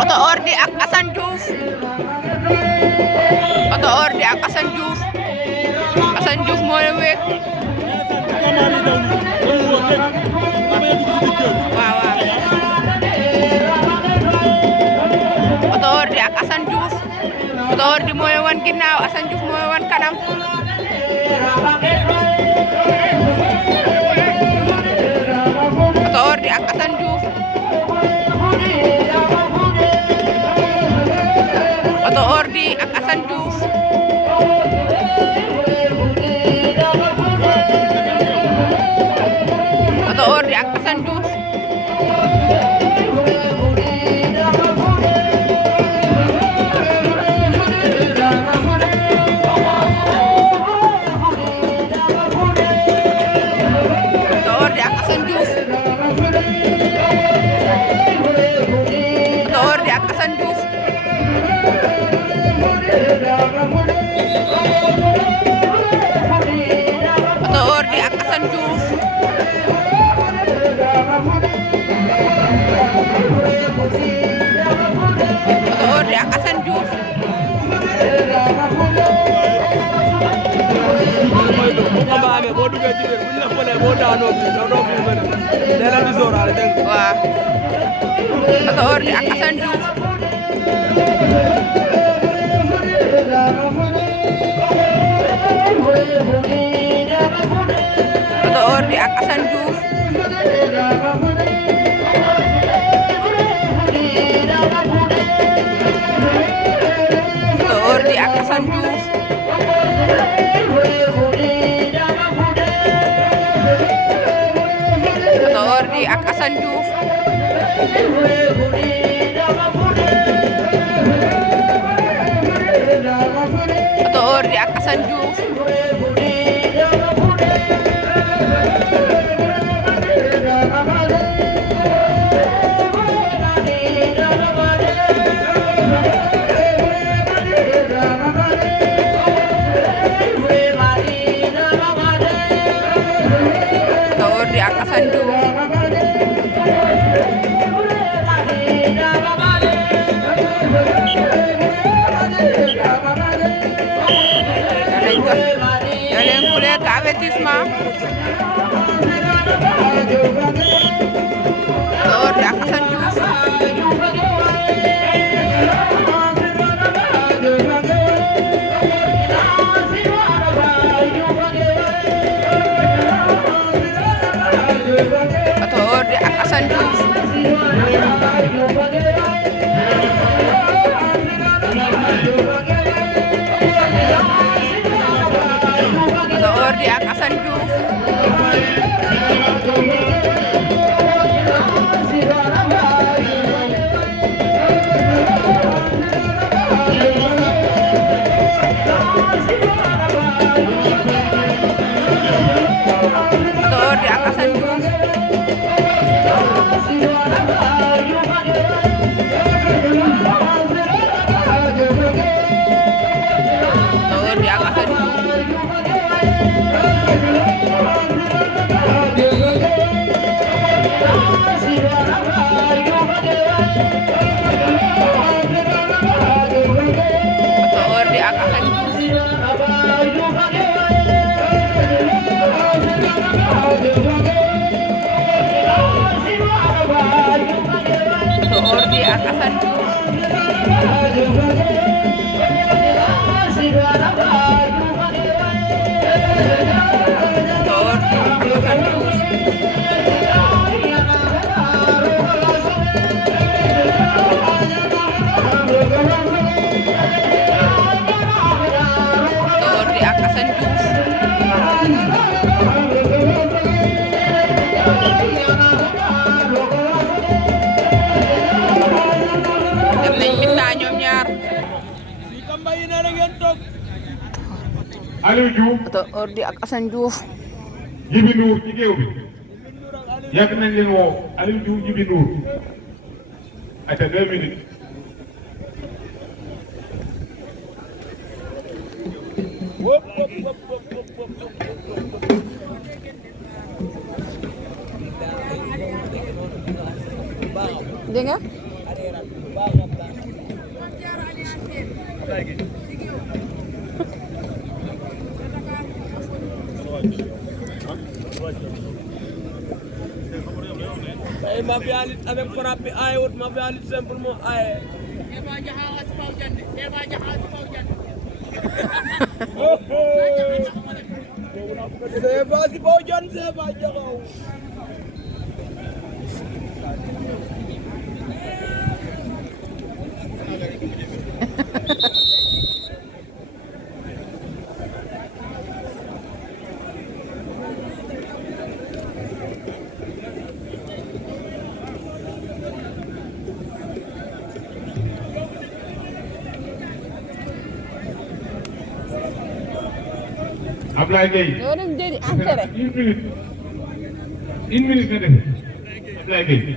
Oto Ordi ak Assane Diouf Oto Ordi ak Assane Diouf moo la wéet waaw Oto Ordi ak Assane Diouf Oto Ordi moo la wan ginnaaw Assane Diouf moo la wan kanam Oto Ordi ak Assane Diouf Oto Ordi ak Assane Diouf Oto Ordi ak Assane Diouf Oto Ordi ak Assane Diouf Oto Ordi ak Assane Diouf Oto Ordi ak Assane Diouf Oto Ordi ak Assane Diouf waaw Oto Ordi ak Assane Diouf Oto Ordi ak Assane Diouf Oto Ordi ak Assane Diouf Oto Ordi ak Assane Diouf Oto Ordi ak Assane Diouf Oto Ordi ak Assane Diouf Yolen kule ka avertissement Oto Ordi ak Assane Diouf Oto Ordi ak Assane Diouf Oto Ordi ak Assane Diouf Oto Ordi ak Assane Diouf Oto Ordi ak Assane Diouf Oto Ordi ak Assane Diouf Oto Ordi ak Assane Diouf Oto Ordi ak Assane Diouf Oto Ordi ak Assane Diouf dem nañ bindaa ñoom ñaar Aliou Diouf Oto Ordi ak Assane Diouf Djibi Ndour ci géew bi yàgg nañ leen woo Aliou Diouf Djibi Ndour ayca 2 minutes dégg nga ma fi alit avec frappe bi ayut ma fi alit simple moo aye Seba si Bawjan Seba Jaxaw Ablaye Gueye. doo dem jëli entrée. Une minute nga def Ablaye Gueye.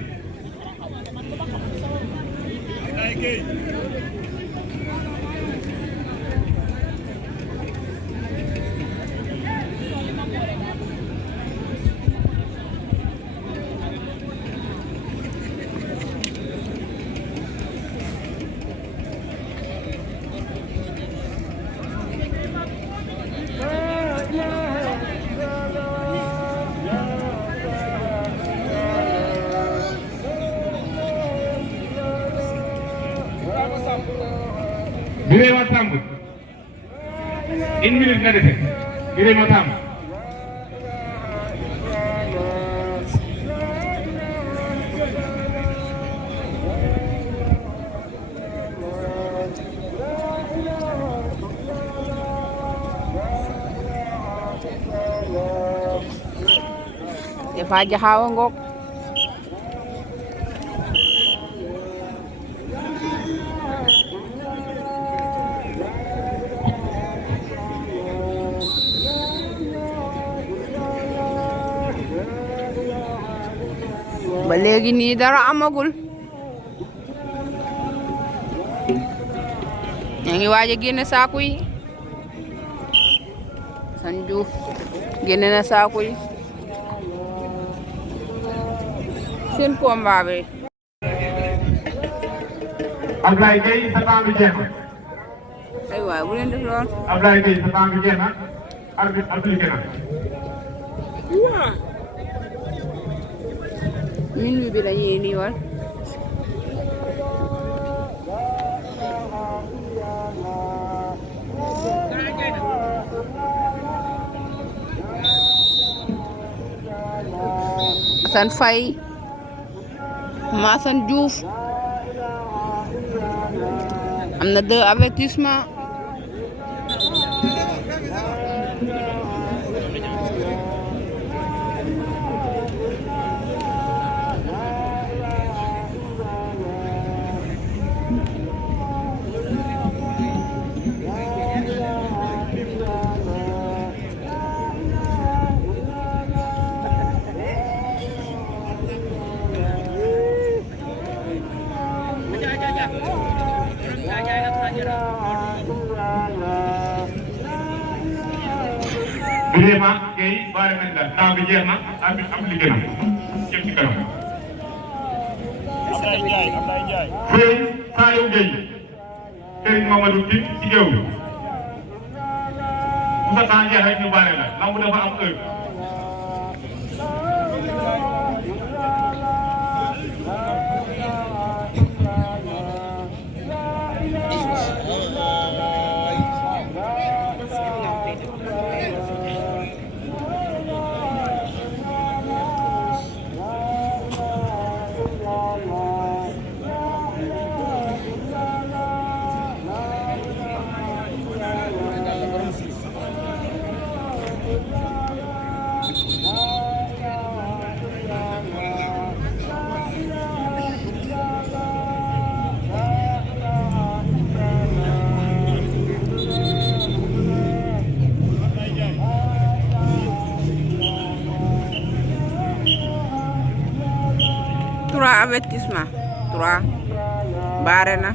Birema Samb une minute nga dese Birema Samb Defa Jaxaw a ngoog. ba léegi nii dara amagul. ña ngi waaj a génne saaku yi. Assane Diouf génne na saaku yi. seen combat bi. Ablaye Gueye sa temps bi jeex na. ay waay bu leen def lool. Ablaye Gueye sa temps bi jeex na. arbitre appliqué na. minuit bi la ñuy niiwal. Assane Faye Assane Diouf am na 2 avertissement. Birema Gueye baare nañ la temps bi jeex na arbitre appliqué na jëm ci kanam. Ablaye Ndiaye Fey Saliou Gueye Serigne Mamadou Tine ci géew bi bu sa temps jeex rek ñu baare la lamb dafa am heure. Trois avertissement 3 baare na.